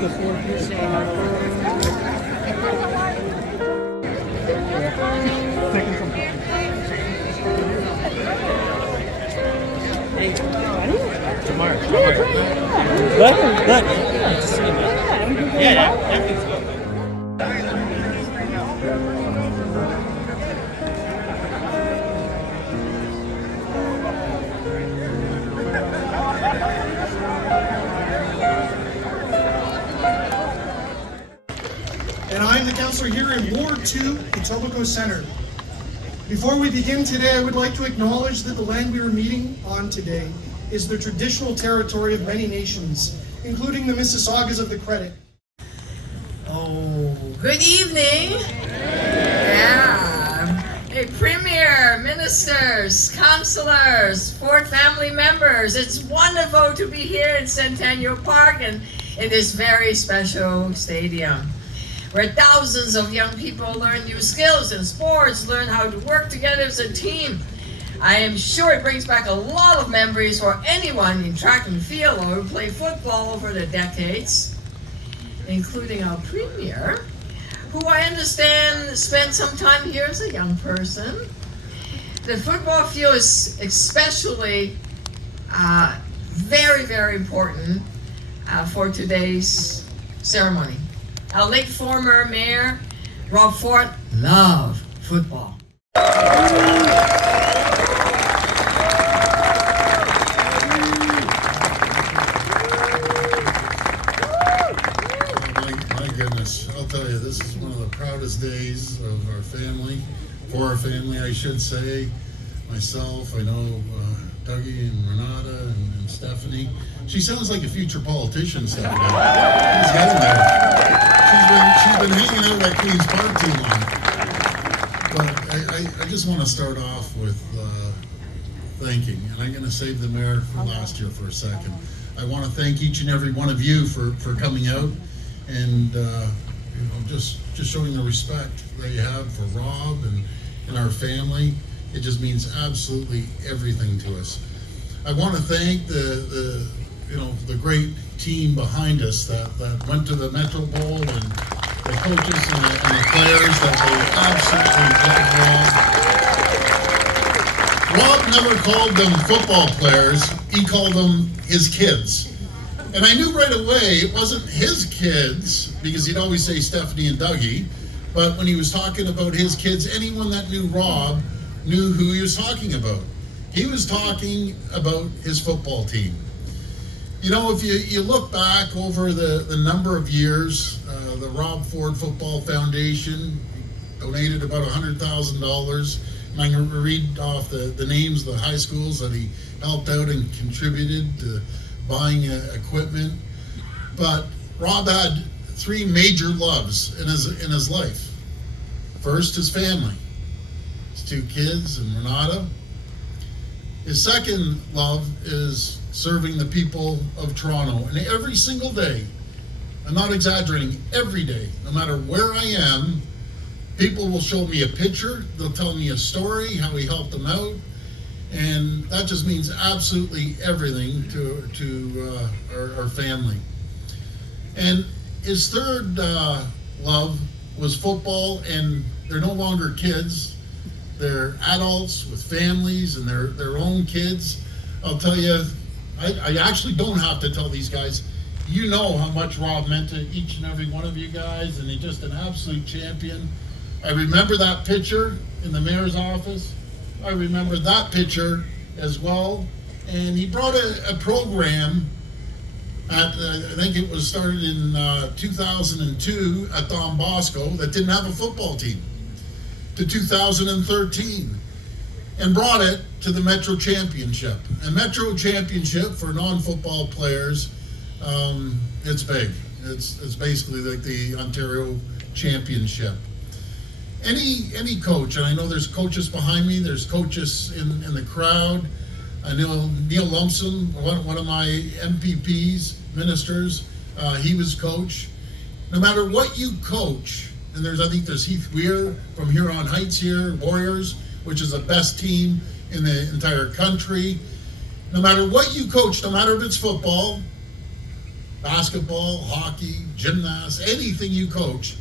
Tomorrow. Good? Good. Yeah, everything's good. And I'm the councillor here in Ward 2, Etobicoke Centre. Before we begin today, I would like to acknowledge that the land we are meeting on today is the traditional territory of many nations, including the Mississaugas of the Credit. Oh, good evening. Yeah. Hey, Premier, ministers, councillors, Ford family members, it's wonderful to be here in Centennial Park and in this very special stadium, where thousands of young people learn new skills in sports, learn how to work together as a team. I am sure it brings back a lot of memories for anyone in track and field or who played football over the decades, including our Premier, who I understand spent some time here as a young person. The football field is especially very, very important for today's ceremony. Our late former mayor, Rob Ford, loved football. My goodness, I'll tell you, this is one of the proudest days of our family, for our family, I should say. Myself, I know Dougie and Renata and Stephanie. She sounds like a future politician, Stephanie. She's getting there. She's been hanging out at Queen's Park too long. But I just want to start off with thanking, and I'm going to save the mayor for last year for a second. I want to thank each and every one of you for coming out and just showing the respect that you have for Rob and our family. It just means absolutely everything to us. I want to thank the great team behind us that went to the Metro Bowl, and the coaches and the players that they absolutely loved Rob. Rob never called them football players, he called them his kids. And I knew right away it wasn't his kids, because he'd always say Stephanie and Dougie, but when he was talking about his kids, anyone that knew Rob knew who he was talking about. He was talking about his football team. You know, if you look back over the number of years, the Rob Ford Football Foundation donated about $100,000. And I'm going to read off the names of the high schools that he helped out and contributed to buying equipment. But Rob had three major loves in his life. First, his family, his two kids and Renata. His second love is serving the people of Toronto. And every single day, I'm not exaggerating, every day, no matter where I am, people will show me a picture, they'll tell me a story, how he helped them out. And that just means absolutely everything to our family. And his third love was football, and they're no longer kids. They're adults with families and their own kids. I'll tell you, I actually don't have to tell these guys. You know how much Rob meant to each and every one of you guys, and he's just an absolute champion. I remember that picture in the mayor's office. I remember that picture as well. And he brought a program at, I think it was started in 2002 at Don Bosco, that didn't have a football team, to 2013, and brought it to the Metro Championship. And Metro Championship for non-football players, it's big. It's basically like the Ontario Championship. Any coach, and I know there's coaches behind me, there's coaches in the crowd. I know Neil Lumpson, one of my MPPs, ministers, he was coach. No matter what you coach, and I think there's Heath Weir from Huron Heights here, Warriors, which is the best team in the entire country. No matter what you coach, no matter if it's football, basketball, hockey, gymnastics, anything you coach,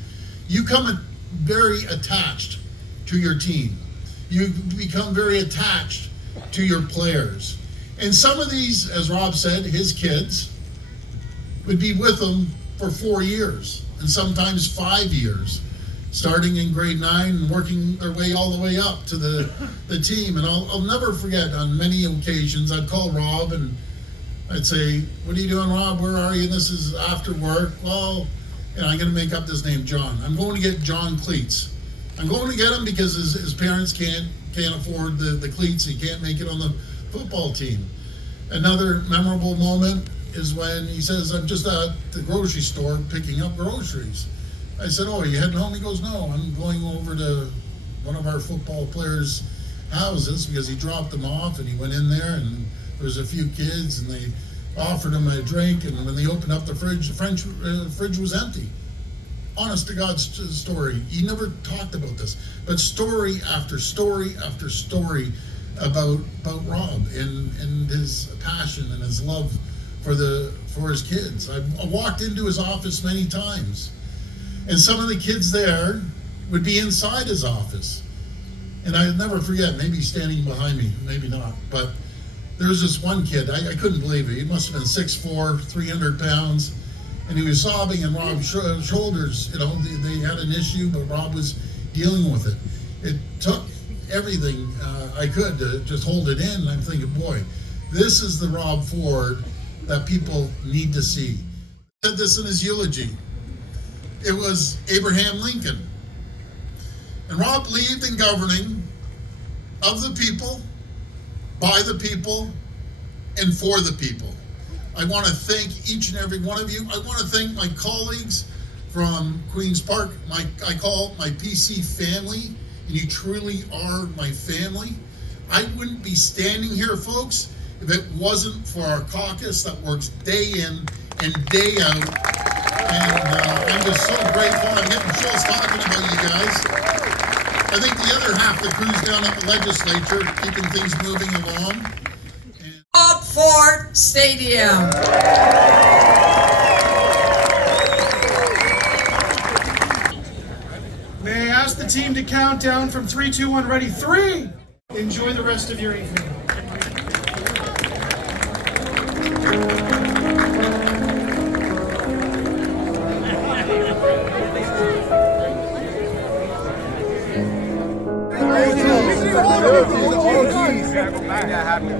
you come very attached to your team. You become very attached to your players. And some of these, as Rob said, his kids would be with him for 4 years and sometimes 5 years, starting in grade 9 and working their way all the way up to the team. And I'll never forget, on many occasions, I'd call Rob and I'd say, "What are you doing, Rob? Where are you?" And this is after work. "Well, and I'm going to make up this name, John. I'm going to get John cleats. I'm going to get him because his parents can't afford the cleats. He can't make it on the football team." Another memorable moment is when he says, "I'm just at the grocery store picking up groceries." I said, "Oh, are you heading home?" He goes, "No, I'm going over to one of our football players' houses," because he dropped them off and he went in there and there was a few kids and they offered him a drink, and when they opened up the fridge, the fridge was empty. Honest to God story. He never talked about this, but story after story after story about Rob and his passion and his love for his kids. I walked into his office many times, and some of the kids there would be inside his office, and I'll never forget, maybe standing behind me, maybe not, but there was this one kid, I couldn't believe it. He must have been 6'4", 300 pounds, and he was sobbing in Rob's shoulders. You know, they had an issue, but Rob was dealing with it. It took everything I could to just hold it in, and I'm thinking, boy, this is the Rob Ford that people need to see. He said this in his eulogy. It was Abraham Lincoln. And Rob believed in governing of the people, by the people, and for the people. I want to thank each and every one of you. I want to thank my colleagues from Queen's Park. I call my PC family, and you truly are my family. I wouldn't be standing here, folks, if it wasn't for our caucus that works day in and day out. And I'm just so grateful. I'm getting chills talking about you guys. I think the other half of the crew's down at the legislature, keeping things moving along. Rob Ford Stadium. May I ask the team to count down from 3, 2, 1, ready, 3! Enjoy the rest of your evening.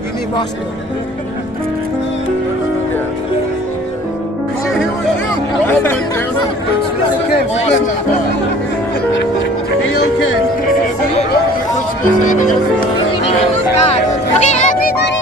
You need Boston. Okay, everybody.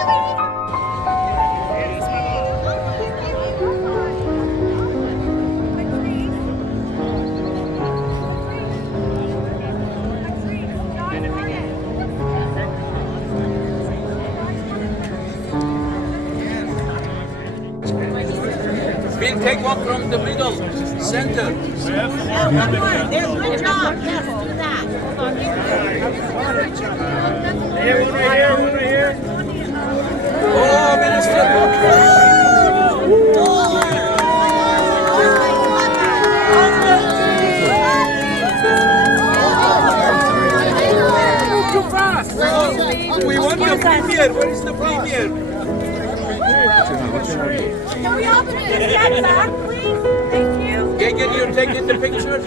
We'll take one from the middle, center. Good job. Yes, do that. Here, one right here, one right here. Oh, Minister. Too fast. We want your premier. Where is the premier? Can we all please stand back, please? Thank you. Can you take in the picture?